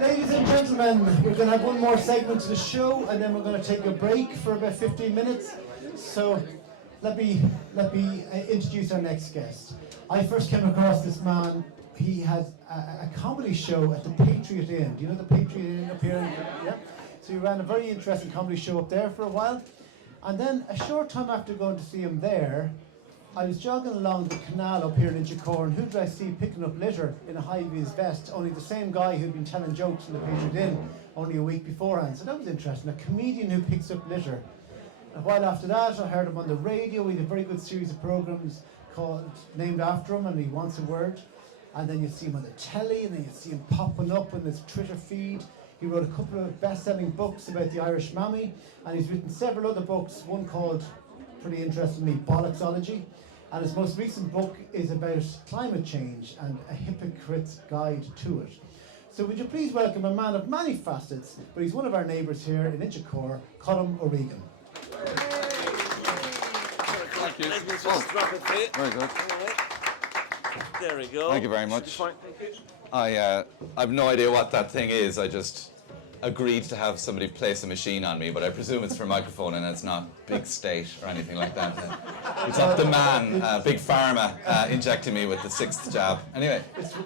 Ladies and gentlemen, we're going to have one more segment to the show, and then we're going to take a break for about 15 minutes. So let me introduce our next guest. I first came across this man. He has a comedy show at the Patriot Inn. Do you know the Patriot Inn up here? Yeah. So he ran a very interesting comedy show up there for a while. And then a short time after going to see him there, I was jogging along the canal up here in Inchicore, and who did I see picking up litter in a high-vis vest? Only the same guy who'd been telling jokes in the Patriot Inn only a week beforehand. So that was interesting. A comedian who picks up litter. A while after that, I heard him on the radio. We had a very good series of programs named after him, and he wants a word. And then you see him on the telly, and then you see him popping up on his Twitter feed. He wrote a couple of best-selling books about the Irish mammy, and he's written several other books, one called, pretty interestingly, Bollocksology. And his most recent book is about climate change and a hypocrite's guide to it. So would you please welcome a man of many facets, but he's one of our neighbours here in Inchicore, Colm O'Regan. Thank you. Very good. There we go. Thank you very much. Thank you. I have no idea what that thing is. I just agreed to have somebody place a machine on me, but I presume it's for a microphone and it's not Big State or anything like that. It's not the man, Big Pharma, injecting me with the 6th jab. Anyway,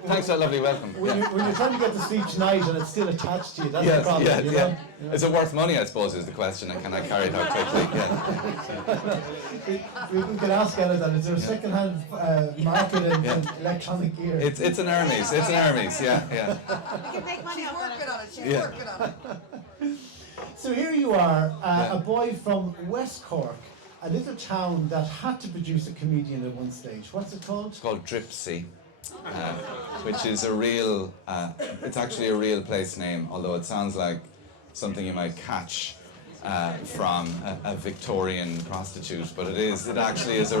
thanks for that lovely welcome. When you're trying to get to sleep tonight and it's still attached to you, that's the problem. Yeah, you know? yeah. Is it worth money, I suppose, is the question, and can I carry it out quickly? Yeah. We can ask Ella that. Is there a second-hand market in electronic gear? It's an Hermes, yeah. You can make money off working on it. She's working on it. So here you are, a boy from West Cork, a little town that had to produce a comedian at one stage. What's it called? It's called Dripsy, which is a real, it's actually a real place name, although it sounds like something you might catch from a Victorian prostitute, but it actually is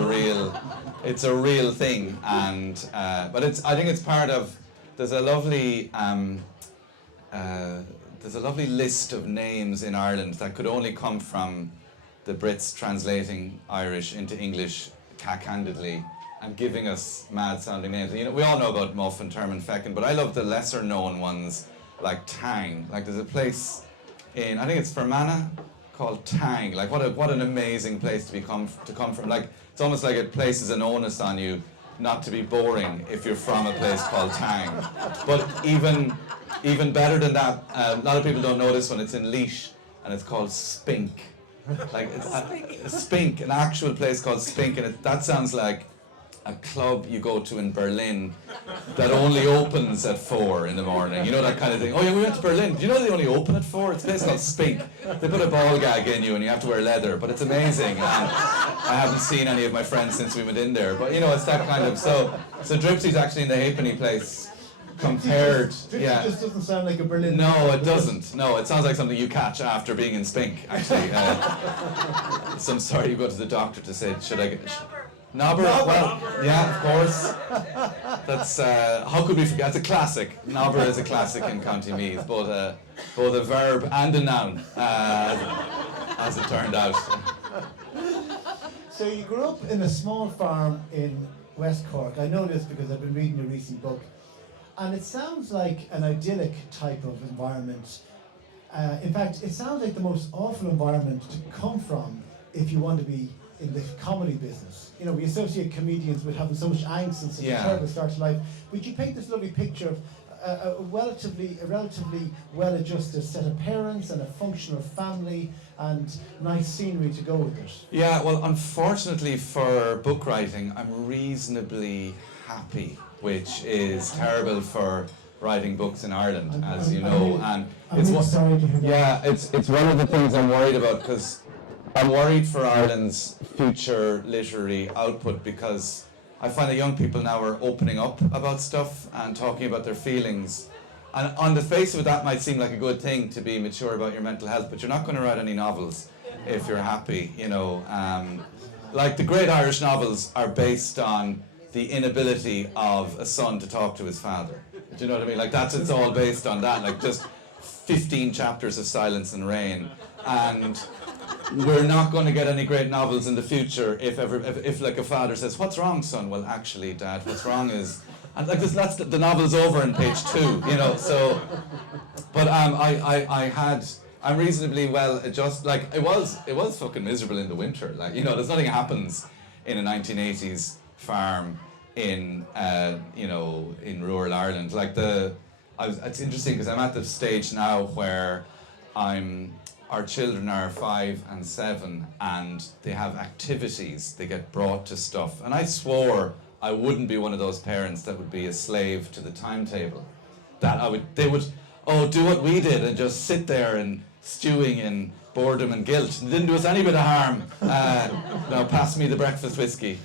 it's a real thing, and but I think it's part of, there's a lovely list of names in Ireland that could only come from the Brits translating Irish into English cack-handedly and giving us mad-sounding names. You know, we all know about Muff and Term and Feckin, but I love the lesser-known ones like Tang. Like there's a place in, I think it's Fermanagh, called Tang. Like what an amazing place to come from. Like it's almost like it places an onus on you not to be boring if you're from a place called Tang. But even better than that, a lot of people don't know this one. It's in Laois, and it's called Spink. Like it's Spink, an actual place called Spink, and that sounds like a club you go to in Berlin that only opens at 4 in the morning. You know, that kind of thing. Oh yeah, we went to Berlin. Do you know they only open at 4? It's a place called Spink. They put a ball gag in you and you have to wear leather, but it's amazing. And I haven't seen any of my friends since we went in there. But you know, it's that kind of, so Dripsy's actually in the halfpenny place compared. Dripsy just doesn't sound like a Berlin. No, it doesn't. No, it sounds like something you catch after being in Spink, actually. So I'm sorry, you go to the doctor to say, should I get... Nobber, well, yeah, of course. That's, how could we forget? It's a classic. Nobber is a classic in County Meath, both a verb and a noun, as it turned out. So you grew up in a small farm in West Cork. I know this because I've been reading your recent book. And it sounds like an idyllic type of environment. In fact, it sounds like the most awful environment to come from if you want to be in the comedy business. You know, we associate comedians with having so much angst and such a terrible start to life. But you paint this lovely picture of a relatively well-adjusted set of parents and a functional family and nice scenery to go with it. Yeah, well, unfortunately for book writing, I'm reasonably happy, which is terrible for writing books in Ireland, as you know. And I'm really sorry to hear that. Yeah, it's one of the things I'm worried about, because I'm worried for Ireland's future literary output, because I find that young people now are opening up about stuff and talking about their feelings. And on the face of it, that might seem like a good thing, to be mature about your mental health, but you're not going to write any novels if you're happy, you know. Like the great Irish novels are based on the inability of a son to talk to his father. Do you know what I mean? Like it's all based on that, like just 15 chapters of Silence and Rain. And we're not going to get any great novels in the future if like a father says, "What's wrong, son?" "Well, actually, Dad, what's wrong is..." And like this, that's the novel's over in page 2, you know. So But I'm reasonably well adjusted. Like it was fucking miserable in the winter. Like, you know, there's nothing happens in a 1980s farm in in rural Ireland. Like it's interesting because I'm at the stage now where our children are 5 and 7 and they have activities, they get brought to stuff. And I swore I wouldn't be one of those parents that would be a slave to the timetable. They would do what we did and just sit there and stewing in boredom and guilt. It didn't do us any bit of harm. Pass me the breakfast whiskey,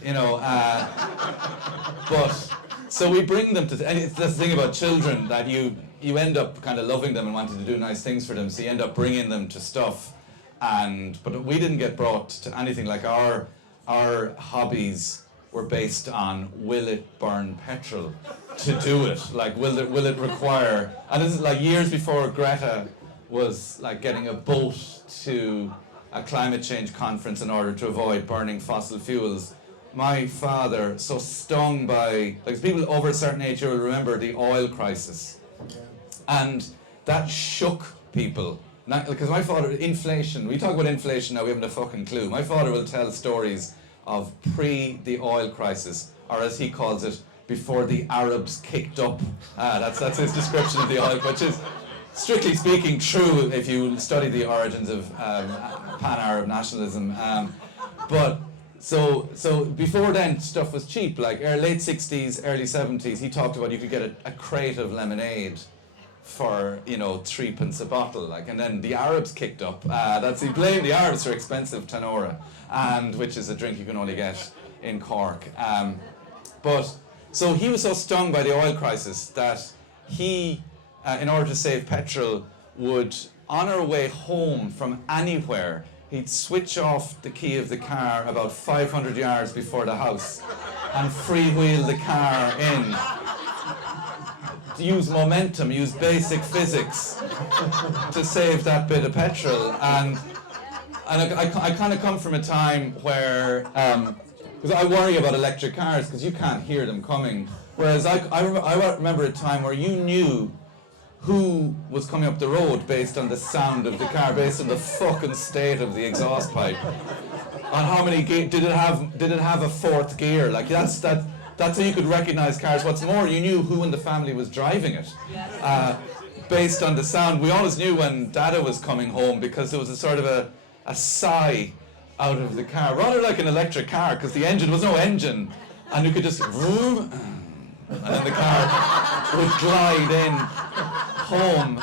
But so we bring them to, and it's the thing about children that you end up kind of loving them and wanting to do nice things for them. So you end up bringing them to stuff, but we didn't get brought to anything. Like our hobbies were based on, will it burn petrol to do it? Like, will it require? And this is like years before Greta was like getting a boat to a climate change conference in order to avoid burning fossil fuels. My father, so stung by, like, people over a certain age, you will remember the oil crisis. And that shook people. Because my father, inflation, we talk about inflation now, we haven't a fucking clue. My father will tell stories of pre the oil crisis, or as he calls it, before the Arabs kicked up. That's his description of the oil, which is, strictly speaking, true if you study the origins of pan-Arab nationalism. But so before then, stuff was cheap. Like late 60s, early 70s, he talked about you could get a crate of lemonade for 3 pence a bottle. Like, and then the Arabs kicked up. He blamed the Arabs for expensive Tanora, and which is a drink you can only get in Cork. But so he was so stung by the oil crisis that he, in order to save petrol, would, on our way home from anywhere, he'd switch off the key of the car about 500 yards before the house and freewheel the car in. Use momentum, use basic physics to save that bit of petrol. And I kind of come from a time where, because I worry about electric cars because you can't hear them coming. Whereas I remember a time where you knew who was coming up the road based on the sound of the car, based on the fucking state of the exhaust pipe, on how many did it have a fourth gear. Like that's how you could recognize cars. What's more, you knew who in the family was driving it, based on the sound. We always knew when Dada was coming home because there was a sort of a sigh out of the car, rather like an electric car, because the engine was no engine, and you could just vroom, and then the car would glide in home.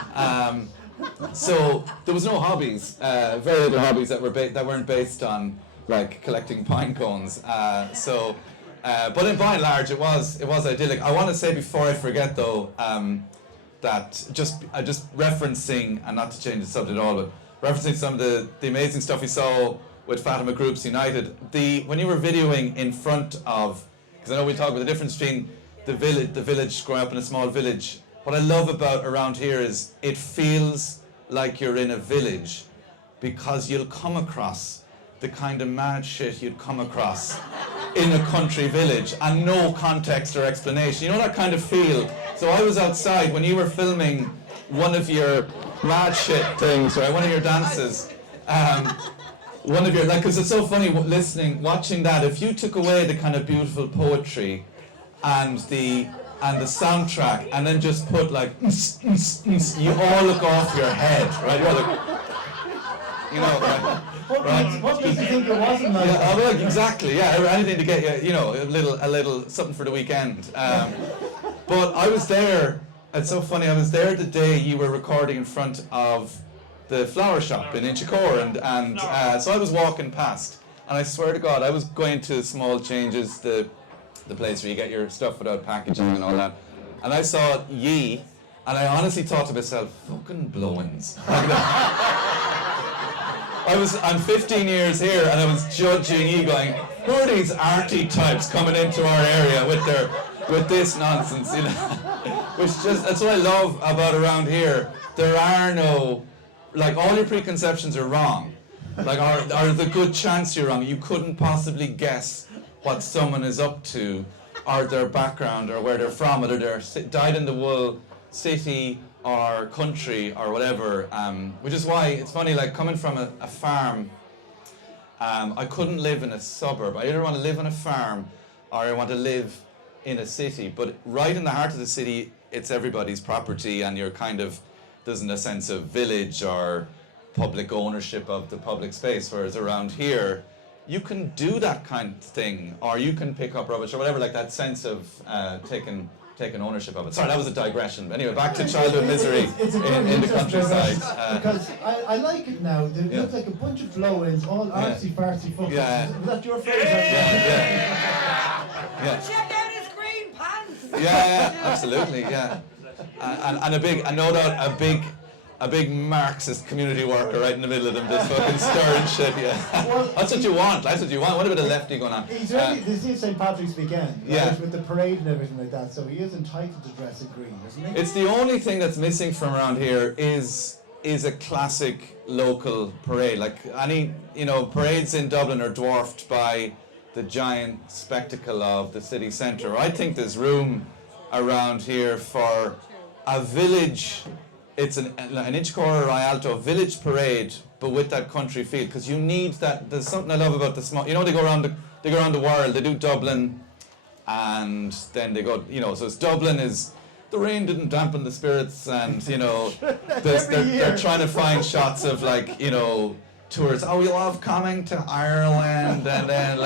So there was no hobbies, very little hobbies that weren't based on like collecting pine cones. But by and large, it was idyllic. I want to say before I forget though, that just referencing, and not to change the subject at all, but referencing some of the amazing stuff we saw with Fatima Groups United. When you were videoing in front of, because I know we talk about the difference between the village, growing up in a small village. What I love about around here is it feels like you're in a village because you'll come across the kind of mad shit you'd come across in a country village and no context or explanation. You know that kind of feel? So I was outside when you were filming one of your mad shit things, right? One of your dances. One of your, like, because it's so funny watching that. If you took away the kind of beautiful poetry and the soundtrack, and then just put like, you all look off your head, right? You're like, right? What makes you think it wasn't like that? Well, exactly, yeah. Anything to get you, a little something for the weekend. But I was there. It's so funny. I was there the day you were recording in front of the flower shop in Inchicore, and so I was walking past, and I swear to God, I was going to Small Changes, the place where you get your stuff without packaging and all that, and I saw ye, and I honestly thought to myself, fucking blowins. I'm 15 years here, and I was judging ye, going, who are these arty types coming into our area with this nonsense, Which that's what I love about around here. There are no, like, all your preconceptions are wrong. Like, or the good chance you're wrong. You couldn't possibly guess what someone is up to, or their background, or where they're from, whether they're dyed-in-the-wool city or country or whatever, which is why it's funny, like coming from a farm, I couldn't live in a suburb. I either want to live on a farm or I want to live in a city, but right in the heart of the city, it's everybody's property, and you're kind of, there's a sense of village or public ownership of the public space, whereas around here, you can do that kind of thing, or you can pick up rubbish or whatever, like that sense of taking ownership of it. Sorry, that was a digression. But anyway, back to childhood misery in the countryside. Because I like it now. They look like a bunch of blow-ins, all artsy-fartsy fuckers. Yeah. Was that your favourite? Yeah. Check out his green pants. Yeah, absolutely, yeah. And no doubt a big Marxist community worker right in the middle of them, just fucking stirring shit, yeah. Well, that's what you want. What a bit of lefty going on. He's ready. This is St. Patrick's weekend, right? Yeah. With the parade and everything like that, so he is entitled to dress in green, isn't he? It's the only thing that's missing from around here is a classic local parade. Like any, parades in Dublin are dwarfed by the giant spectacle of the city centre. I think there's room around here for a village. It's an Inchicore Rialto village parade, but with that country feel, because you need that. There's something I love about the small. They go around the world. They do Dublin, and then they go. So it's Dublin is. The rain didn't dampen the spirits, and they're trying to find shots of tourists. Oh, we love coming to Ireland, and then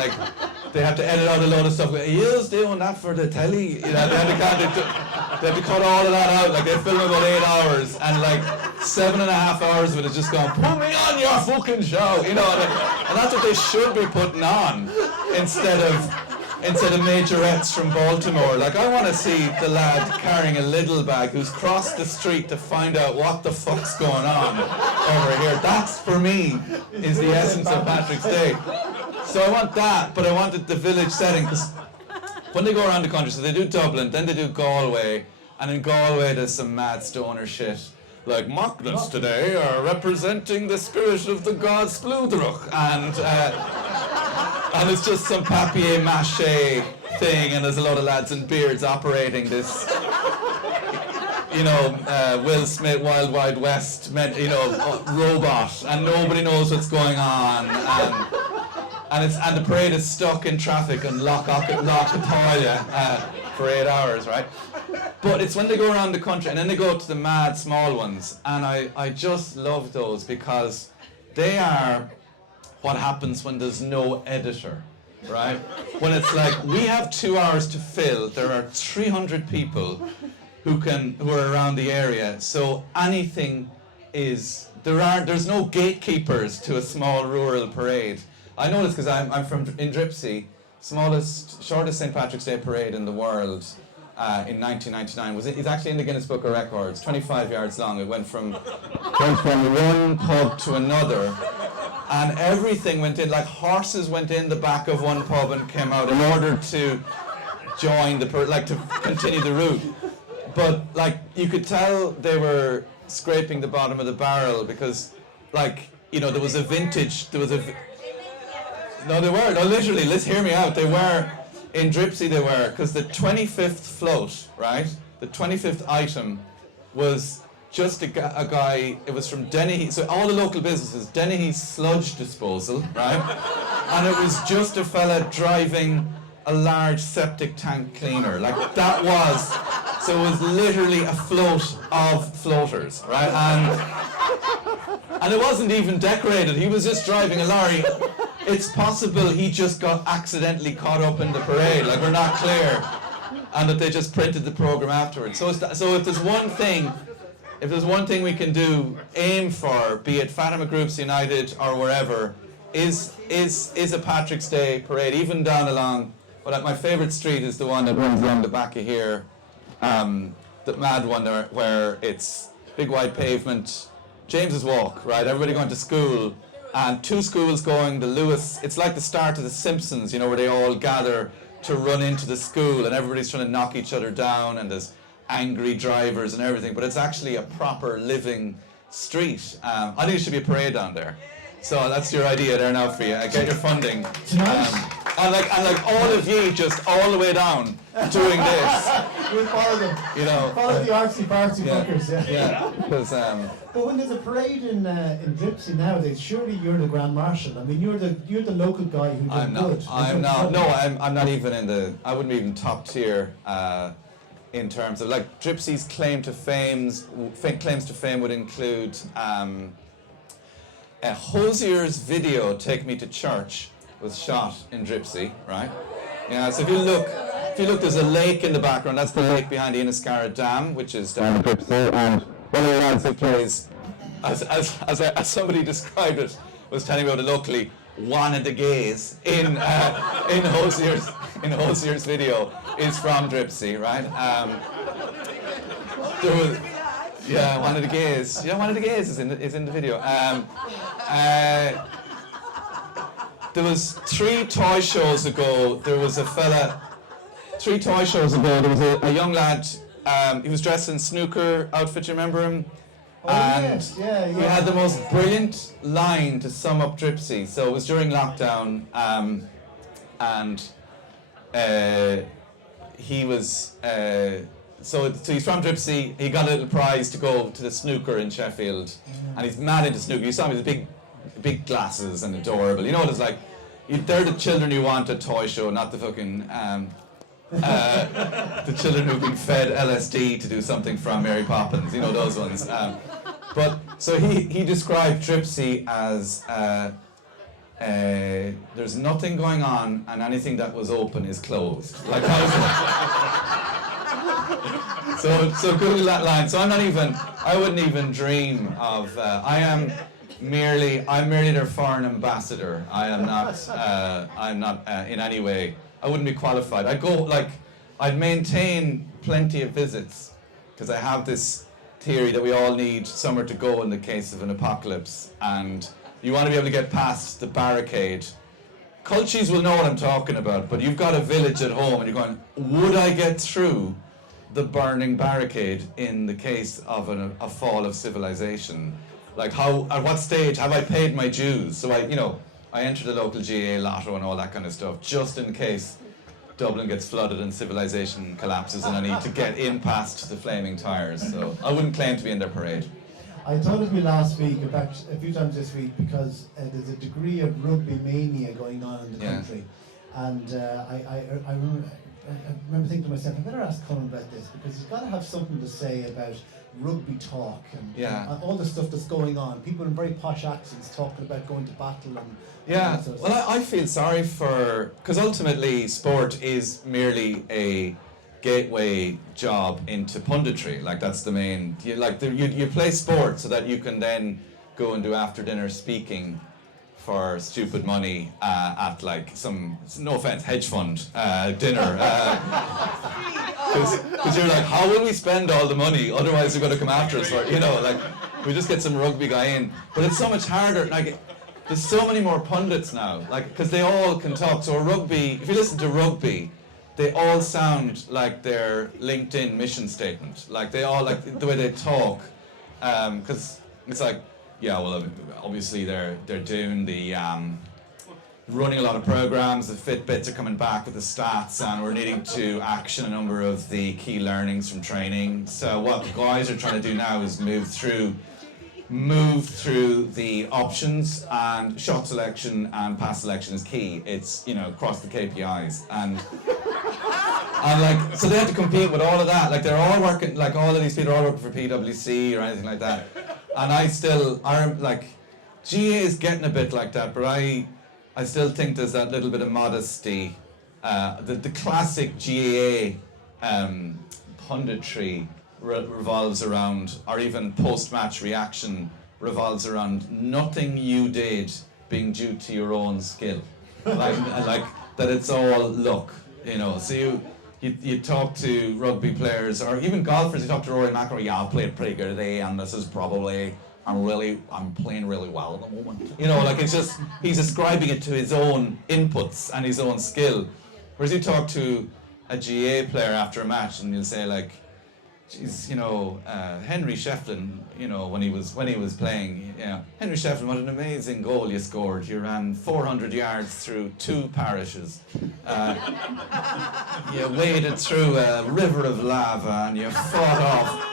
they have to edit out a load of stuff. He is doing that for the telly. They have to cut all of that out. Like they film about 8 hours, and 7.5 hours of it is just going, put me on your fucking show, and that's what they should be putting on instead of majorettes from Baltimore. I want to see the lad carrying a little bag who's crossed the street to find out what the fuck's going on over here. That's, for me, is the essence of Patrick's Day. So I want that, but I wanted the village setting, because when they go around the country, so they do Dublin, then they do Galway, and in Galway there's some mad stoner shit. Like, Magnus today are representing the spirit of the god Splúdroch, and it's just some papier-mâché thing, and there's a lot of lads in beards operating this, Will Smith, Wild Wild West, robot, and nobody knows what's going on, and the parade is stuck in traffic and Lochatolia for 8 hours, right? But it's when they go around the country, and then they go to the mad small ones, and I just love those, because they are what happens when there's no editor, right? When it's we have 2 hours to fill, there are 300 people who are around the area, so anything is, there's no gatekeepers to a small rural parade. I know this because I'm from Indripsey, shortest St. Patrick's Day parade in the world in 1999. It's actually in the Guinness Book of Records, 25 yards long. It went from one pub to another. And everything went in, horses went in the back of one pub and came out in order to join to continue the route. But, you could tell they were scraping the bottom of the barrel, because, there was a vintage, no, they were, no, literally, let's hear me out, they were, in Dripsy they were, because the 25th float, right, the 25th item was just a guy, it was from Dennehy, so all the local businesses, Dennehy's sludge disposal, right? And it was just a fella driving a large septic tank cleaner. That was, so it was literally a float of floaters, right? And it wasn't even decorated, he was just driving a lorry. It's possible he just got accidentally caught up in the parade, we're not clear. And that they just printed the program afterwards. So if there's one thing we can do, aim for, be it Fatima Groups United or wherever, is a Patrick's Day parade, even down along, my favourite street is the one that runs along the back of here, the mad one where it's big wide pavement, James's Walk, right, everybody going to school, and 2 schools going, the Lewis, it's like the start of The Simpsons, where they all gather to run into the school, and everybody's trying to knock each other down, and there's angry drivers and everything, but it's actually a proper living street. I think it should be a parade down there. So that's your idea there now for you. Get your funding. Tonight? and like all of ye just all the way down doing this. We'll follow them. You know. Follow the artsy fartsy fuckers. Yeah. Because But when there's a parade in Dripsy nowadays, surely you're the Grand Marshal. I mean, you're the local guy who did good. I'm not even in the. I wouldn't even top tier. In terms of like Dripsy's claims to fame would include Hosier's video "Take Me to Church" was shot in Dripsy, right? Yeah. So if you look, there's a lake in the background. That's the lake behind the Inniscarra Dam, which is down in Dripsy. And one of the lads that plays, as somebody described it, was telling me about it locally. Wanted to gaze in Hosier's video is from Dripsy, right? Wanted to gaze. Yeah, Wanted to gaze is in the video. There was 3 toy shows ago. There was a fella. 3 toy shows ago. There was a young lad. He was dressed in snooker outfit. You remember him? Oh, yes. Yeah. He had the most brilliant line to sum up Dripsy. So it was during lockdown, and he was so he's from Dripsy. He got a little prize to go to the snooker in Sheffield, and he's mad into snooker. You saw him with big glasses and adorable. You know what it's like. They're the children you want at a toy show, not the fucking the children who've been fed LSD to do something from Mary Poppins. You know those ones. But so he described Dripsy as there's nothing going on and anything that was open is closed. Like so Google that line. So I wouldn't even dream of. I'm merely their foreign ambassador. I'm not in any way. I wouldn't be qualified. I'd maintain plenty of visits because I have this theory that we all need somewhere to go in the case of an apocalypse, and you want to be able to get past the barricade. Culchies will know what I'm talking about, but you've got a village at home and you're going, would I get through the burning barricade in the case of a fall of civilization? Like at what stage have I paid my dues? So I entered the local GA lotto and all that kind of stuff, just in case Dublin gets flooded and civilization collapses and I need to get in past the flaming tires. So I wouldn't claim to be in their parade. I thought of me last week, in fact a few times this week, because there's a degree of rugby mania going on in the country. And I remember thinking to myself, I better ask Colm about this, because he's got to have something to say about rugby talk and all the stuff that's going on. People in very posh accents talking about going to battle and yeah. Well, I feel sorry because ultimately sport is merely a gateway job into punditry. Like that's the main. You play sport so that you can then go and do after dinner speaking for stupid money at like some, no offense, hedge fund dinner. Because you're like, how will we spend all the money? Otherwise they're going to come after us for, we just get some rugby guy in. But it's so much harder. There's so many more pundits now, because they all can talk. So rugby, if you listen to rugby, they all sound like their LinkedIn mission statement. Like they all, the way they talk. Because it's like, yeah, well, obviously they're doing the running a lot of programs. The Fitbits are coming back with the stats, and we're needing to action a number of the key learnings from training. So what the guys are trying to do now is move through the options, and shot selection and pass selection is key. It's across the KPIs and so they have to compete with all of that. They're all working. All of these people are all working for PwC or anything like that. And GA is getting a bit like that, but I still think there's that little bit of modesty. The classic GA punditry revolves around, or even post-match reaction revolves around nothing you did being due to your own skill. That it's all luck, So you talk to rugby players or even golfers. You talk to Rory McIlroy. Yeah, I played pretty good today, and this is probably I'm playing really well at the moment. It's just he's ascribing it to his own inputs and his own skill. Whereas you talk to a GA player after a match, and you'll say geez, Henry Shefflin, when he was playing, Henry Shefflin, what an amazing goal you scored. You ran 400 yards through 2 parishes. You waded through a river of lava and you fought off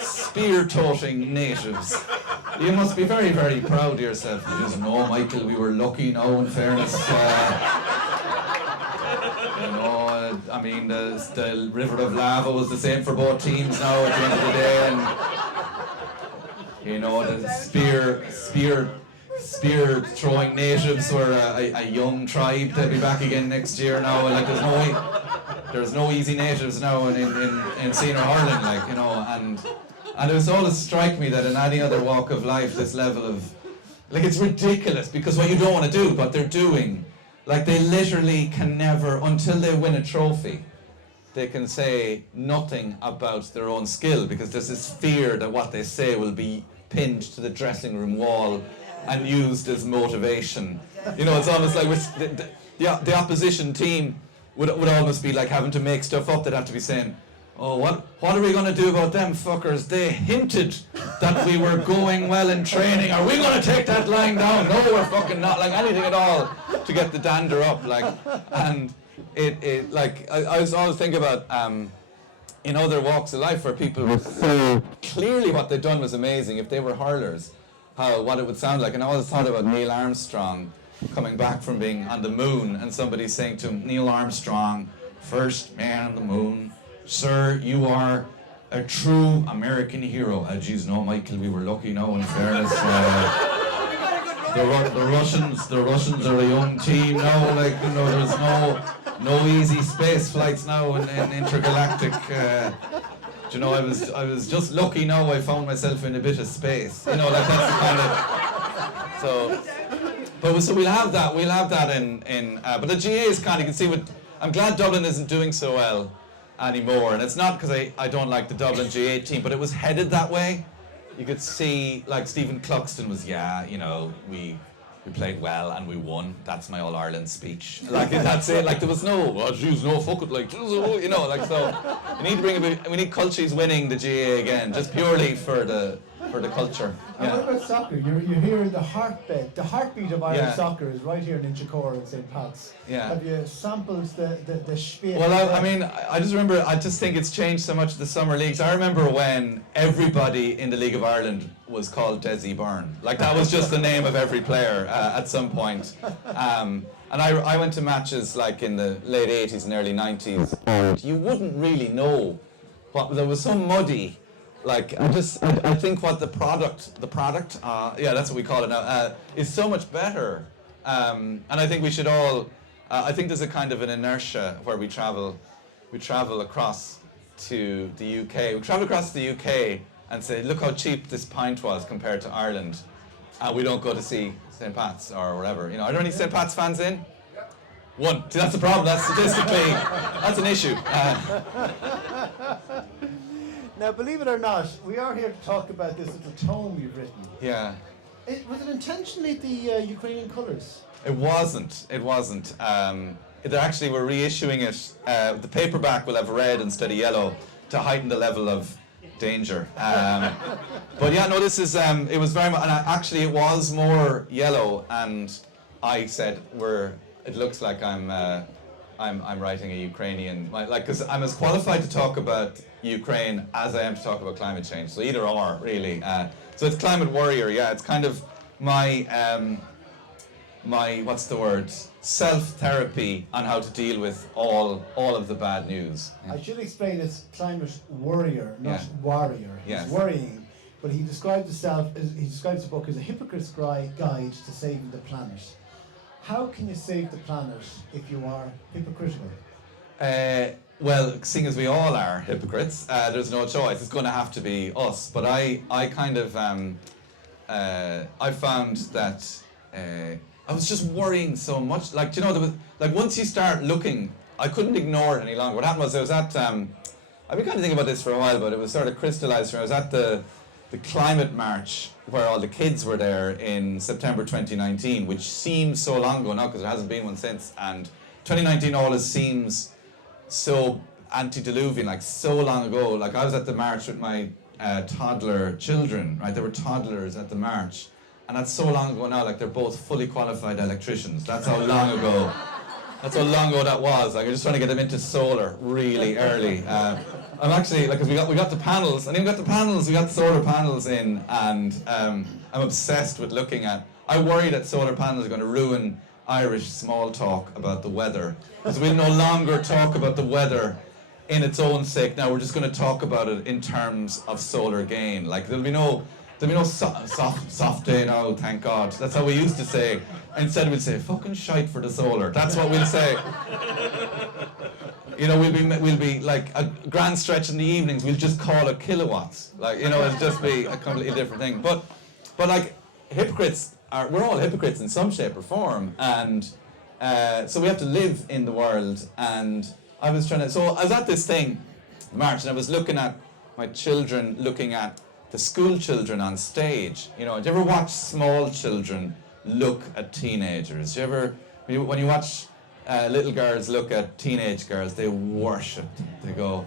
spear-toting natives. You must be very, very proud of yourself. You just know, Michael, we were lucky now, in fairness. The river of lava was the same for both teams now at the end of the day. And, the spear throwing natives were a young tribe. They'll be back again next year now. Like, there's no easy natives now in senior hurling, and it was always strike me that in any other walk of life, this level of, it's ridiculous, because what you don't want to do, but they're doing, they literally can never, until they win a trophy, they can say nothing about their own skill, because there's this fear that what they say will be pinned to the dressing room wall and used as motivation. It's almost like the opposition team would almost be like having to make stuff up. They'd have to be saying, oh, what are we going to do about them fuckers? They hinted that we were going well in training. Are we going to take that line down? No, we're fucking not. Anything at all to get the dander up. And I was always thinking about in other walks of life where people were so clearly what they'd done was amazing. If they were hurlers, what it would sound like. And I always thought about Neil Armstrong coming back from being on the moon and somebody saying to him, Neil Armstrong, first man on the moon. Sir, you are a true American hero. Geez, no, Michael, we were lucky now, in fairness. The Russians are a young team now. There's no easy space flights now in intergalactic. I was just lucky now. I found myself in a bit of space. That's the kind of. So we'll have that. We'll have that in. But the GA is kind of, you can see what. I'm glad Dublin isn't doing so well anymore, and it's not because I don't like the Dublin GA team, but it was headed that way. You could see, Stephen Cluxton was, we played well and we won. That's my All-Ireland speech. That's it. There was no, fuck it, so. We need Culchies winning the GA again, just purely for the culture. And what about soccer? You're hearing the heartbeat of Irish soccer is right here in Inchicore and St. Pat's. Yeah. Have you sampled the spiel? Well, I just remember, I just think it's changed so much, the summer leagues. I remember when everybody in the League of Ireland was called Desi Byrne. That was just the name of every player at some point. And I went to matches in the late 80s and early 90s, and you wouldn't really know there was so muddy. I think what the product, that's what we call it now, is so much better. And I think we should all, I think there's a kind of an inertia where we travel across to the UK. We travel across to the UK and say, look how cheap this pint was compared to Ireland. We don't go to see St. Pat's or wherever. Are there any St. Pat's fans in? One. See, that's the problem. That's statistically, that's an issue. Now, believe it or not, we are here to talk about this little tome you've written. Yeah. Was it intentionally the Ukrainian colours? It wasn't. Actually, we're reissuing it. The paperback will have red instead of yellow to heighten the level of danger. But yeah, no, this is. It was very much, and actually, it was more yellow. And I said, it looks like I'm writing a Ukrainian, because I'm as qualified to talk about Ukraine as I am to talk about climate change. So either or, really. So it's Climate Worrier. Yeah, it's kind of my what's the word? Self-therapy on how to deal with all of the bad news. I should explain it's Climate Worrier, not Warrior. Yes. He's worrying, but he describes the book as a hypocrite's guide to saving the planet. How can you save the planet if you are hypocritical? Well, seeing as we all are hypocrites, there's no choice. It's going to have to be us. But I kind of, I found that I was just worrying so much. There was, once you start looking, I couldn't ignore it any longer. What happened was I was at, I've been kind of thinking about this for a while, but it was sort of crystallized for me. I was at the climate march where all the kids were there in September 2019, which seems so long ago now because there hasn't been one since. And 2019 always seems so antediluvian, like so long ago. Like I was at the march with my toddler children, right? There were toddlers at the march, and that's so long ago now. Like they're both fully qualified electricians. That's how long ago. That's how long ago that was. Like I'm just trying to get them into solar really early. I'm actually like, 'cause we got the panels, and even got the panels. We got solar panels in, and I'm obsessed with looking at. I worry that solar panels are going to ruin Irish small talk about the weather, because we'll no longer talk about the weather in its own sake. Now we're just going to talk about it in terms of solar gain. Like there'll be no soft day now, thank God. That's how we used to say. Instead we'll say fucking shite for the solar. That's what we'll say. You know, we'll be like a grand stretch in the evenings. We'll just call it kilowatts. Like, you know, it'll just be a completely different thing. But like hypocrites we're all hypocrites in some shape or form, and so we have to live in the world. And I was at this thing, March, and I was looking at my children, looking at the school children on stage. You know, do you ever watch small children look at teenagers? Do you ever, when you watch little girls look at teenage girls, they worship them. They go,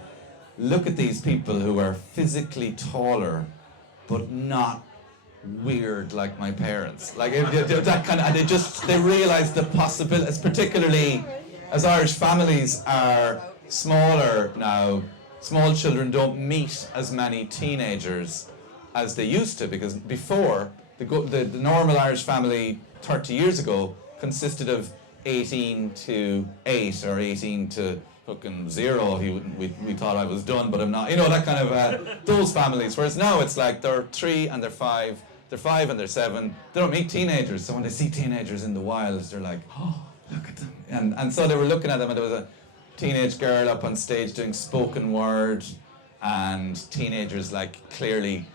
look at these people who are physically taller, but not weird like my parents. Like that kind of, and they realize the possibilities, particularly as Irish families are smaller now. Small children don't meet as many teenagers as they used to, because before the normal Irish family 30 years ago consisted of 18 to 8 or 18 to fucking 0 if we thought I was done but I'm not, you know, that kind of those families. Whereas now it's like they're 3 and they're 5, they're 5 and they're 7. They don't meet teenagers, so when they see teenagers in the wilds, they're like, oh, look at them. And so they were looking at them, and there was a teenage girl up on stage doing spoken word, and teenagers like clearly,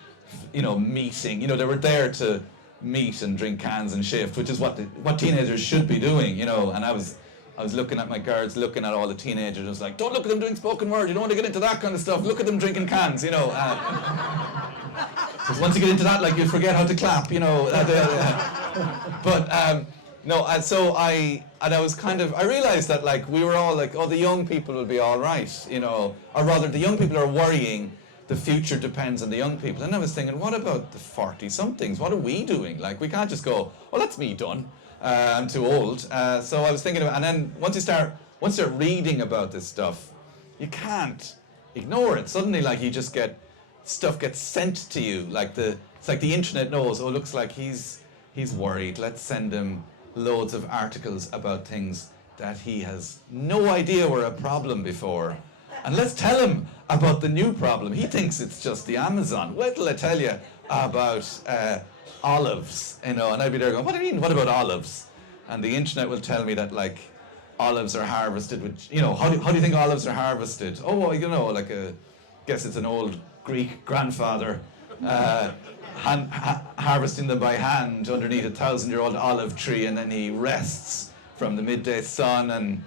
you know, meeting. You know, they were there to meet and drink cans and shift, which is what teenagers should be doing, you know. And I was looking at my girls, looking at all the teenagers. I was like, don't look at them doing spoken word. You don't want to get into that kind of stuff. Look at them drinking cans, you know. Because once you get into that, like, you forget how to clap, you know. I realized that, like, we were all like, oh, the young people will be all right, you know, or rather the young people are worrying the future depends on the young people. And I was thinking, what about the 40-somethings? What are we doing? Like, we can't just go, oh, that's me done. I'm too old. So I was thinking about, and then once you start reading about this stuff, you can't ignore it. Suddenly, like, you just stuff gets sent to you. Like it's like the internet knows, oh, looks like he's worried. Let's send him loads of articles about things that he has no idea were a problem before. And let's tell him about the new problem. He thinks it's just the Amazon. Wait till I tell you about olives, you know. And I'd be there going, what do you mean, what about olives? And the internet will tell me that, like, olives are harvested with, you know, how do you think olives are harvested? Oh, well, you know, like guess it's an old Greek grandfather harvesting them by hand underneath a 1,000-year-old olive tree, and then he rests from the midday sun and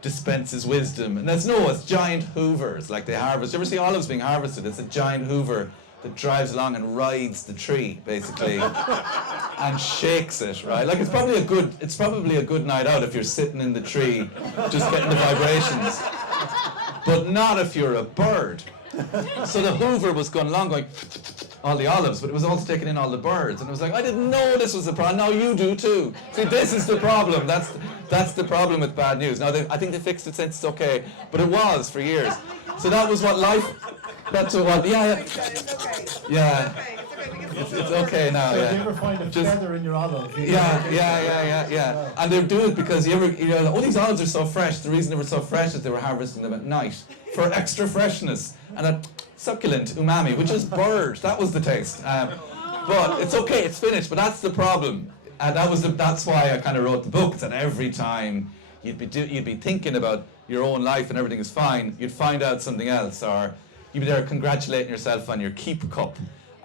dispenses wisdom. And it's giant hoovers, like they harvest. You ever see olives being harvested? It's a giant hoover that drives along and rides the tree, basically, and shakes it, right? Like, it's probably a good night out if you're sitting in the tree just getting the vibrations, but not if you're a bird. So the hoover was going along going all the olives, but it was also taking in all the birds, and it was like, I didn't know this was the problem. Now you do too. See, this is the problem. That's the problem with bad news. Now I think they fixed it since it's okay, but it was for years. So that was what life. That's what. Yeah. It's okay now. So Yeah. if you ever find a feather in your olive. Yeah. And they do it because you're like, oh, these olives are so fresh. The reason they were so fresh is they were harvesting them at night for extra freshness and a succulent umami, which is bird. That was the taste. But it's okay. It's finished. But that's the problem. And that's why I kind of wrote the book. That every time you'd be thinking about your own life and everything is fine, you'd find out something else, or you'd be there congratulating yourself on your keep cup.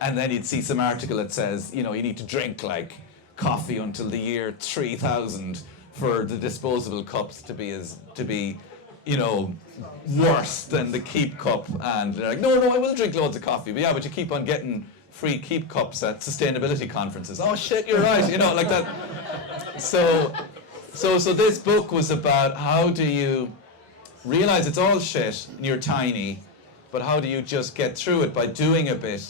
And then you'd see some article that says, you know, you need to drink like coffee until the year 3000 for the disposable cups to be, you know, worse than the keep cup. And they're like, no, I will drink loads of coffee. But you keep on getting free keep cups at sustainability conferences. Oh shit, you're right. You know, like that. So this book was about how do you realize it's all shit and you're tiny, but how do you just get through it by doing a bit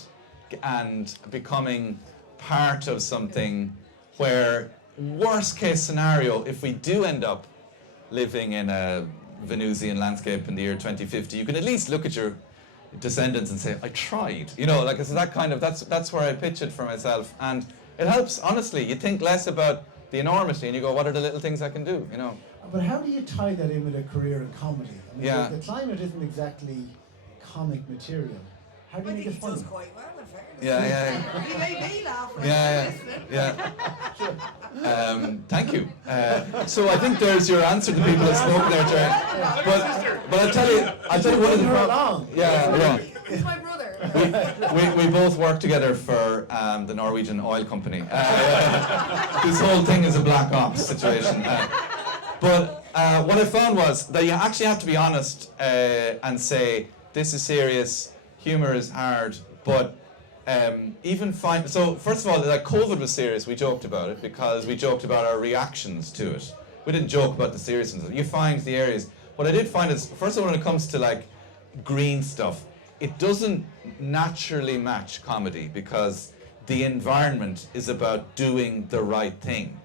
and becoming part of something where, worst case scenario, if we do end up living in a Venusian landscape in the year 2050, you can at least look at your descendants and say, I tried. You know, like, it's that kind of, that's where I pitch it for myself. And it helps, honestly. You think less about the enormity and you go, what are the little things I can do, you know? But how do you tie that in with a career in comedy? I mean, Yeah. the climate isn't exactly comic material. How do I you think make he it funny? does quite well, in fairness. Yeah. He made me laugh when Yeah, I was listening. yeah. Thank you. So I think there's your answer to people that spoke there, Gerry. But I'll tell you one of the along. Yeah. He's my brother. We both work together for the Norwegian oil company. This whole thing is a black ops situation. But what I found was that you actually have to be honest and say, this is serious, humor is hard, but so first of all, like, COVID was serious. We joked about it because we joked about our reactions to it. We didn't joke about the seriousness of it. You find the areas. What I did find is, first of all, when it comes to like green stuff, it doesn't naturally match comedy because the environment is about doing the right thing.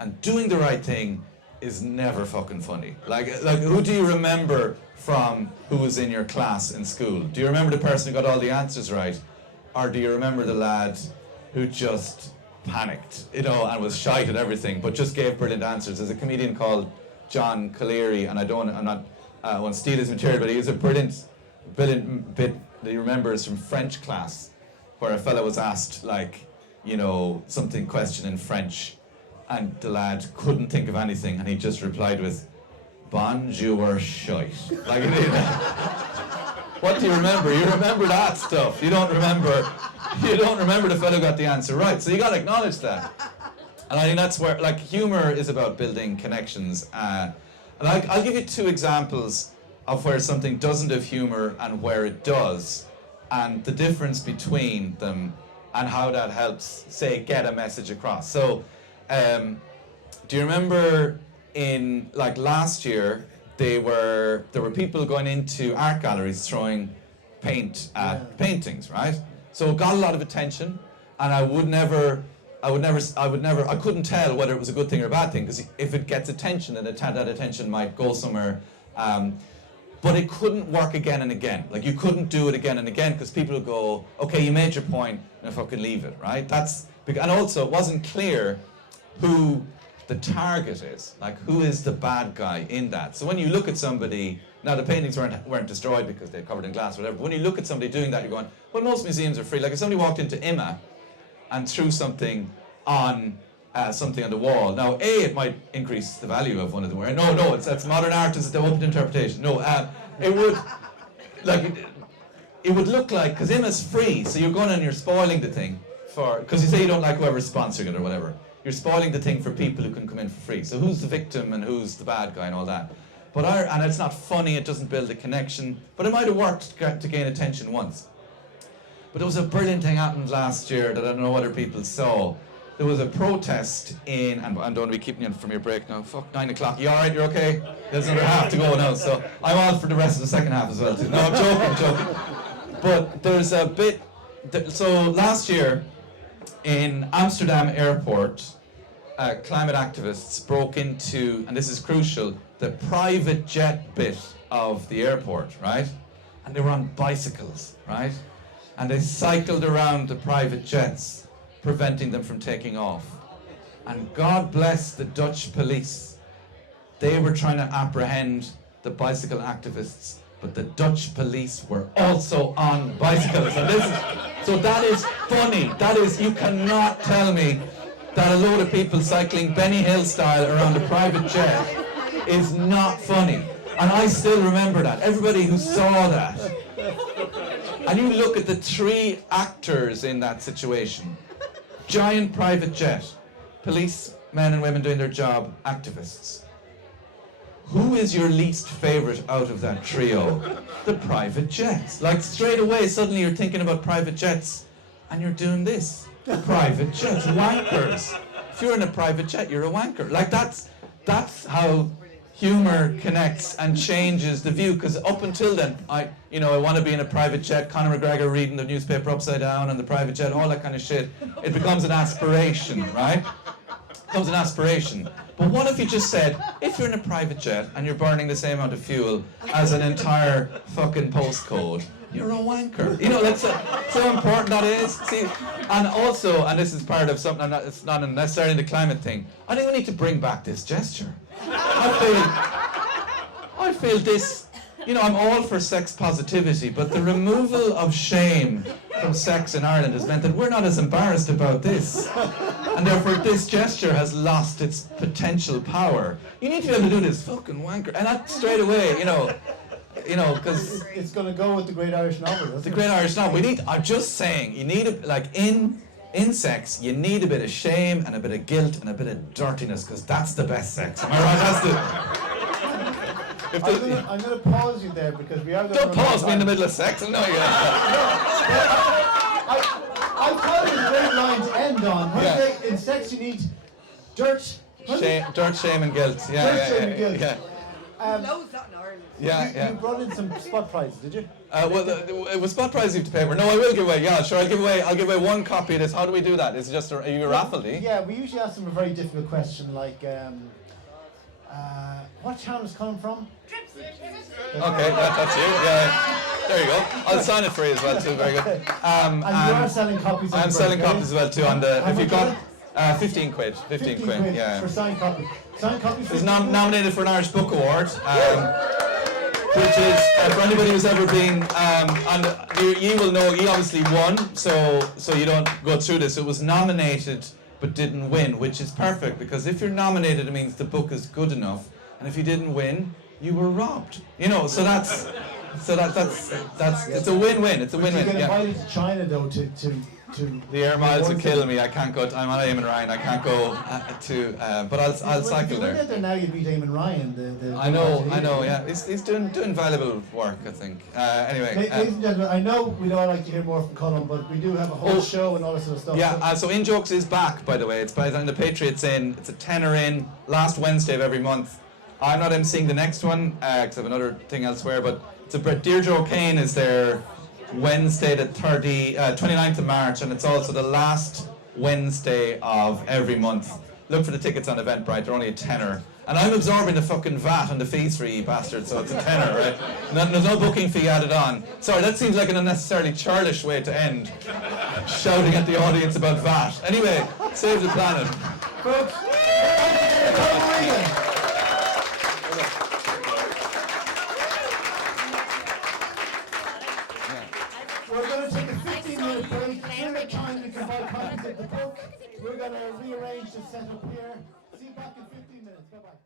And doing the right thing is never fucking funny. Like who do you remember from who was in your class in school? Do you remember the person who got all the answers right? Or do you remember the lad who just panicked, you know, and was shite at everything, but just gave brilliant answers? There's a comedian called John Colleary, and I won't steal his material, but he has a brilliant bit that he remembers from French class, where a fellow was asked, like, you know, question in French, and the lad couldn't think of anything, and he just replied with, bonjour shite. Like, what do you remember? You remember that stuff. You don't remember the fellow who got the answer right. So you got to acknowledge that. And I think that's where, like, humor is about building connections. And I'll give you two examples of where something doesn't have humor and where it does, and the difference between them and how that helps, say, get a message across. So, do you remember in, like, last year, there were people going into art galleries throwing paint at paintings, right? So it got a lot of attention, and I couldn't tell whether it was a good thing or a bad thing, because if it gets attention, then that attention might go somewhere. But it couldn't work again and again. Like, you couldn't do it again and again, because people would go, okay, you made your point, now fucking leave it, right? And also, it wasn't clear who the target is, like, who is the bad guy in that. So when you look at somebody, now the paintings weren't destroyed because they're covered in glass or whatever, but when you look at somebody doing that, you're going, well, most museums are free. Like, if somebody walked into IMA and threw something on the wall, now it might increase the value of one of the works. No, it's modern art, it's the open interpretation. No, it would, like, it would look like, because IMA's free, so you're going and you're spoiling the thing because you say you don't like whoever's sponsoring it or whatever. You're spoiling the thing for people who can come in for free. So who's the victim and who's the bad guy and all that. And it's not funny, it doesn't build a connection, but it might have worked to gain attention once. But there was a brilliant thing happened last year that I don't know whether people saw. There was a protest and I don't want to be keeping you from your break now. Fuck, 9 o'clock. You alright, you're okay? There's another half to go now, so I'm on for the rest of the second half as well too. No, I'm joking. But there's a bit, so last year, in Amsterdam airport, climate activists broke into, and this is crucial, the private jet bit of the airport, right? And they were on bicycles, right? And they cycled around the private jets, preventing them from taking off. And God bless the Dutch police. They were trying to apprehend the bicycle activists, but the Dutch police were also on bicycles. And so that is funny. You cannot tell me that a load of people cycling Benny Hill style around a private jet is not funny. And I still remember that. Everybody who saw that. And you look at the three actors in that situation. Giant private jet, police, men and women doing their job, activists. Who is your least favorite out of that trio? The private jets. Like, straight away, suddenly you're thinking about private jets and you're doing this. Private jets, wankers. If you're in a private jet, you're a wanker. Like, that's how Humor connects and changes the view, because up until then, I want to be in a private jet, Conor McGregor reading the newspaper upside down on the private jet, all that kind of shit. It becomes an aspiration, right? It becomes an aspiration. But what if you just said, if you're in a private jet and you're burning the same amount of fuel as an entire fucking postcode, you're a wanker. That's so important that is. See, and also, and this is part of something, it's not necessarily the climate thing, I think we need to bring back this gesture. I feel this, I'm all for sex positivity, but the removal of shame from sex in Ireland has meant that we're not as embarrassed about this. And therefore this gesture has lost its potential power. You need to be able to do this, fucking wanker. And that straight away, because It's going to go with the great Irish novel, isn't the it? great Irish novel, I'm just saying, you need in sex, you need a bit of shame and a bit of guilt and a bit of dirtiness, because that's the best sex. Am I right? I'm going to pause you there, because we are going to... Don't pause me in the middle of sex. No, I thought it was a great line to end on. Yeah. In sex you need dirt... shame and guilt. Shame and guilt. Yeah. Loads that in Ireland. You brought in some spot prizes, did you? It was spot prize to paper. No, I will give away. Yeah, sure. I'll give away one copy of this. How do we do that? Is it just are you a raffle? Yeah, we usually ask them a very difficult question like, what channel is Colm from? Okay, that's you. Yeah. There you go. I'll sign it for you as well too. Very good. And you are selling copies. I'm selling copies as well too. On the How if you much got 15 quid. 15 quid. Yeah. For signed copies. Signed copies. It's nominated for an Irish Book Award. Which is for anybody who's ever been, and you will know he obviously won, so you don't go through this. It was nominated but didn't win, which is perfect, because if you're nominated, it means the book is good enough, and if you didn't win, you were robbed. So that's it's a win-win. It's a win-win. You get invited to China though to the air miles will kill me. I can't go. I'm on Eamon Ryan. I can't go but I'll cycle there. If you went there now, you'd meet Eamon Ryan. I know. Yeah, he's doing valuable work, I think. Anyway. Ladies and gentlemen, I know we'd all like to hear more from Colm, but we do have a whole show and all this sort of stuff. Yeah. So In Jokes is back, by the way. It's on the Patriots in. It's a tenner in last Wednesday of every month. I'm not emceeing the next one because I have another thing elsewhere. But it's Deirdre O'Kane is there. Wednesday the 29th of March, and it's also the last Wednesday of every month. Look for the tickets on Eventbrite, they're only a tenner. And I'm absorbing the fucking VAT and the fees for you bastards, so it's a tenner, right? There's no booking fee added on. Sorry, that seems like an unnecessarily churlish way to end, shouting at the audience about VAT. Anyway, save the planet. Folks, Colm O'Regan. We're going to take a 15-minute break. In the time we can buy copies of the book. We're going to rearrange the setup here. See you back in 15 minutes. Bye-bye.